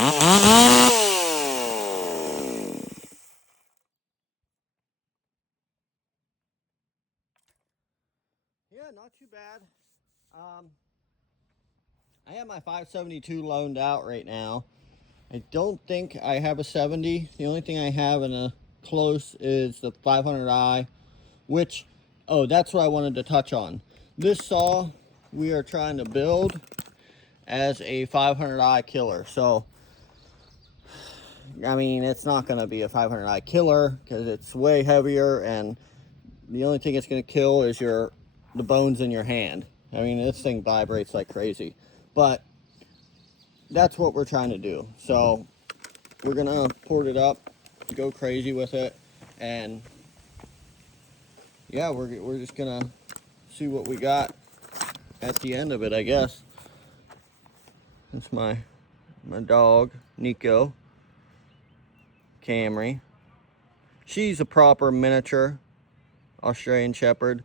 Yeah, not too bad. I have my 572 loaned out right now. I don't think I have a 70. The only thing I have in a close is the 500i, which, oh, that's what I wanted to touch on. This saw we are trying to build as a 500i killer. So, I mean, it's not going to be a 500i killer because it's way heavier, and the only thing it's going to kill is the bones in your hand. I mean, this thing vibrates like crazy, but that's what we're trying to do. So we're gonna port it up, go crazy with it, and yeah, we're just gonna see what we got at the end of it, I guess. It's my dog, Nico, Camry. She's a proper miniature Australian Shepherd.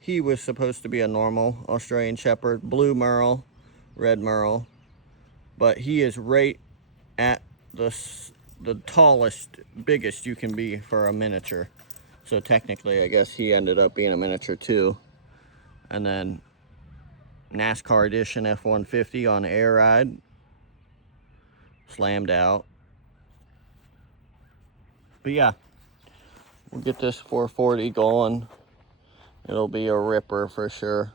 He was supposed to be a normal Australian Shepherd, blue Merle, red Merle, but he is right at the tallest, biggest you can be for a miniature. So technically, I guess he ended up being a miniature too. And then NASCAR edition F-150 on air ride, slammed out. But yeah, we'll get this 440 going. It'll be a ripper for sure.